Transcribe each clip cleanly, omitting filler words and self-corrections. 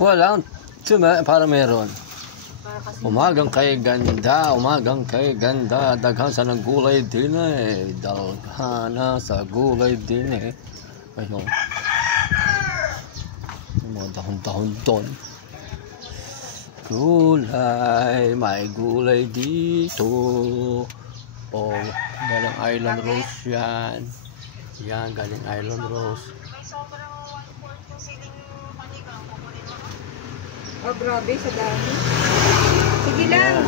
Walang, para meron. Umagang kay ganda, daghan sa ng gulay din eh. Dalghana sa gulay din eh. Ayun. Yung mga dahon-dahon doon. Gulay, may gulay dito. Oh, galing Island Rose yan. Yan, galing Island Rose. Oh, grabe, sa dami. Sige lang.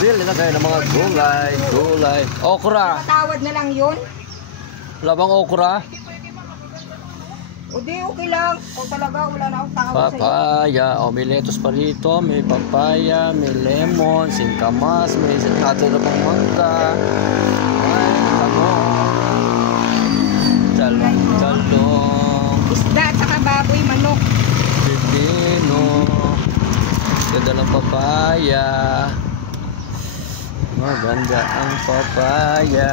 Bili na kayo ng mga gulay. Okra. Patawad na lang yun. Wala bang okra? O di, okay lang. O talaga, wala na akong tawad sa'yo. Papaya. O, may lettuce pa rito. May papaya, may lemon, singkamas, may natin na pang mangga. Ay, talong. Isda at saka baboy, manok. Pipino. Ganda ng papaya. Maganda ang papaya.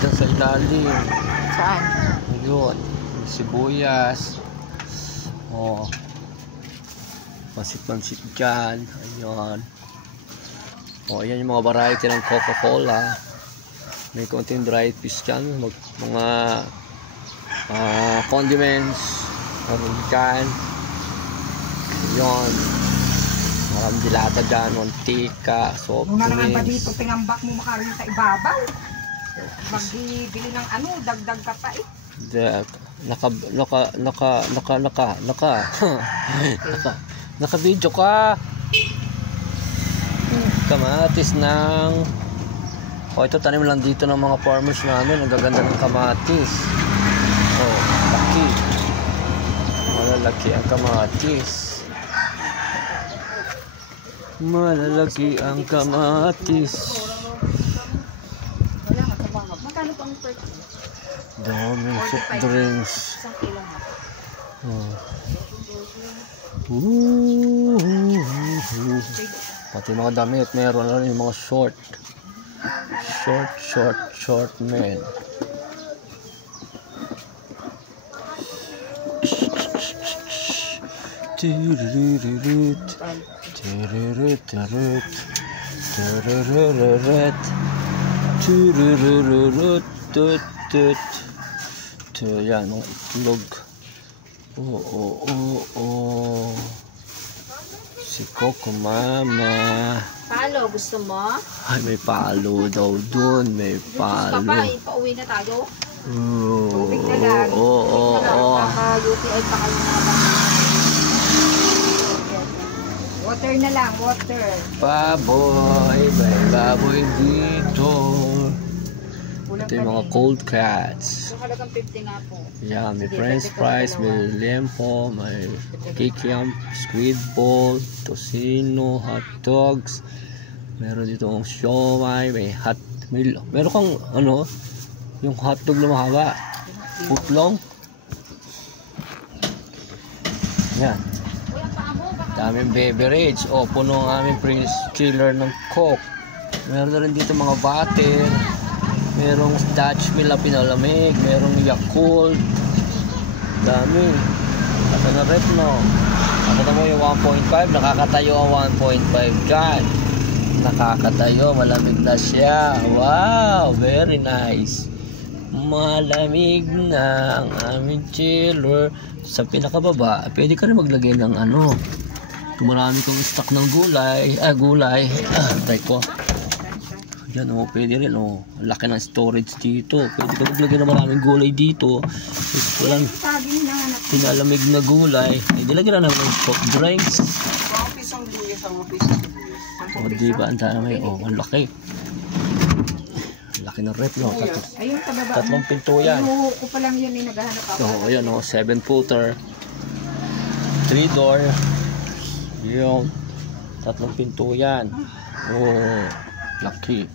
Dyan sa ilalim. Saan? Ayun. Sibuyas. Oh. Pansit-pansit dyan. Ayun. Oh, ayan yung mga variety ng Coca-Cola. May konting dried fish dyan. Mga condiments. Dyan. Ayun. Maraming dilata dyan. Mantika. Soft drinks. Muna naman ba dito, pinambak mo makaroon sa ibabaw? Magbibili ng dagdag ka pa eh. Naka-video ka. Kamatis ng ito tanim lang dito ng mga farmers namin. Ang gaganda ng kamatis. Laki. Malalaki ang kamatis. Malalaki ang kamatis. Daming soft drinks. Pati mga damit meron na rin yung mga short men. Yan, ang itlog. Si Coco Mama. Palo, gusto mo? Ay, may palo daw dun. May palo. Pauwi na tayo? Tubig na lang. Naka-UTI pa kayo na lang. Water na lang, water. Baboy, may baboy dito. Ito yung mga cold cuts. Halagang 50 nga po. Yan, may french fries, may lempo, may kikiam, squid ball, tocino, hot dogs. Meron dito ang siomay, meron kang yung hot dog na mahaba. Putlong. Yan. Daming beverage. Puno ang aming freeze chiller ng Coke. Meron na rin dito mga butter. Merong Dutch Mill na pinalamig, merong Yakult. Dami. Ito na rep, no? Nakita mo yung 1.5, nakakatayo ang 1.5 dyan. Nakakatayo, malamig na siya. Wow, very nice. Malamig na ang aming chiller. Sa pinakababa, pwede ka rin maglagay ng kung marami kong stock ng gulay. Try ko. Yan pwede rin laki ng storage dito. Pwede ka maglagay ng maraming gulay dito. Walang pinalamig na gulay. Dilagyan na naman ng soft drinks. Diba? Ang dami. Ang laki. Laki ng rep, no? Tatlong pinto yan. Ko pa lang yun, naghahanap ako. Ayan, 7-footer. 3-door. Yun. Tatlong pinto yan. Laki.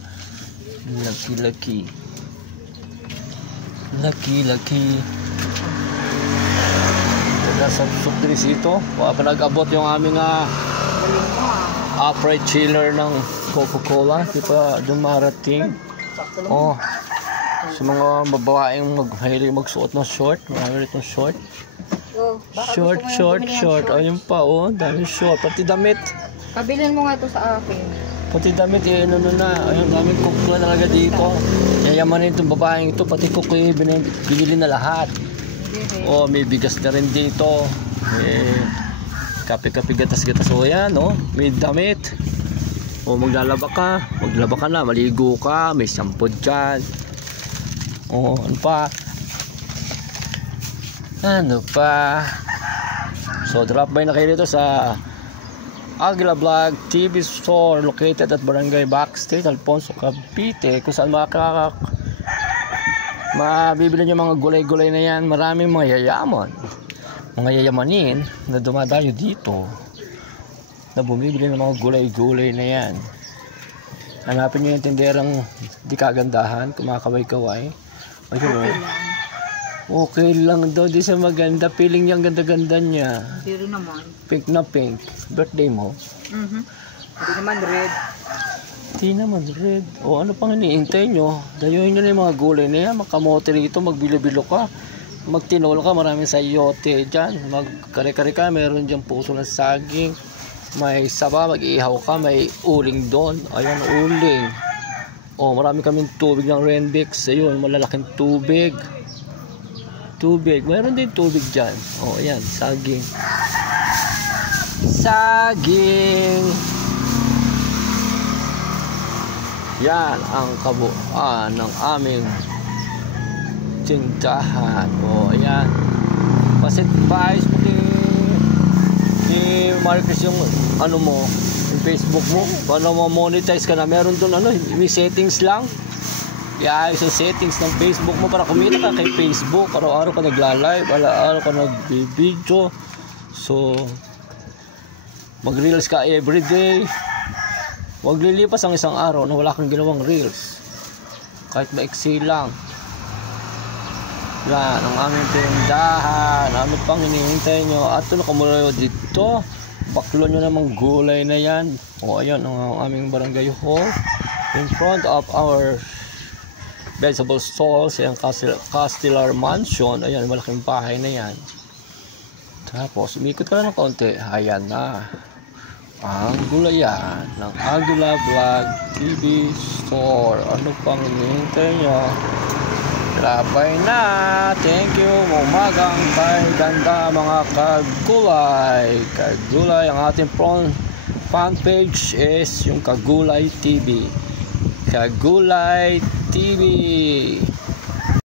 Laki. Ganda sa soft drinks ito. Nag-abot yung aming upright chiller ng Coca-Cola. Di pa dumarating. Sa mga babaeng mahilig magsuot ng short, marami itong short. Oh, baka gusto mo yung bumili ng Short. Ayun pa, oh. Dami short. Pati damit. Pabilin mo nga ito sa akin. Pati damit, eh, ano na. Ayun, daming cook na talaga dito. Yayamanin itong babaeng ito. Pati cook, eh, binili na lahat. Oh, may bigas na rin dito. Kape-kape, gatas-gatas. O yan, oh. May damit. O, maglaba ka na. Maligo ka. May shampoo dyan. O, ano pa? So, drop by na kayo dito sa Aguila Vlog TV Store located at Barangay Backstage, Alfonso, Cavite, kung saan mabibili nyo mga gulay-gulay na yan. Maraming mga yayamanin na dumadayo dito na bumibili ng mga gulay-gulay na yan. Hanapin nyo yung tinderang di kagandahan, kumakaway-kaway. Okay lang daw, di siya maganda. Feeling niya ang ganda-ganda niya. Pero naman. Pink na pink. Birthday mo? Hindi naman red. Di naman red. O ano pang iniintay nyo? Dayuhin nyo na yung mga gulay na yan. Makamote rito, magbilo-bilo ka. Magtinol ka, maraming sayote dyan. Magkare-kare ka, meron dyan puso ng saging. May saba, mag-iihaw ka, may uling doon. Ayan, uling. O, marami kaming tubig ng Rendex. Ayun, malalaking tubig. Mayroon din tubig dyan. O, ayan, saging. Yan ang kabuuan ng aming tindahan. O, ayan. Pasit Vice, i-markers yung ano mo, yung Facebook mo. Paano mo monetize ka na? Meron doon ano, may settings lang. Iayos yung settings ng Facebook mo para kumita ka kay Facebook. Araw-araw ka nagla-live, araw-araw ka nag-video. So, mag-reels ka everyday. Huwag lilipas ang isang araw na wala kang ginawang reels. Kahit maiksi lang. Yan, ang aming tindahan. Ano pang hinihintay nyo? At ito nakamulayo dito. Baklo nyo namang gulay na yan. O, ayan ang aming barangay hall. In front of our vegetable stalls, yung Castellar Mansion. Ayan, malaking bahay na yan. Tapos, umikot ka na ng konti. Ayan na. Ang gulayan ng Aguila Vlog TV Store. Ano pang hinihintay nyo? Labay na. Thank you. Umagang kay ganda mga kagulay. Ang ating fan page is yung Kagulay TV. Kagulay TV.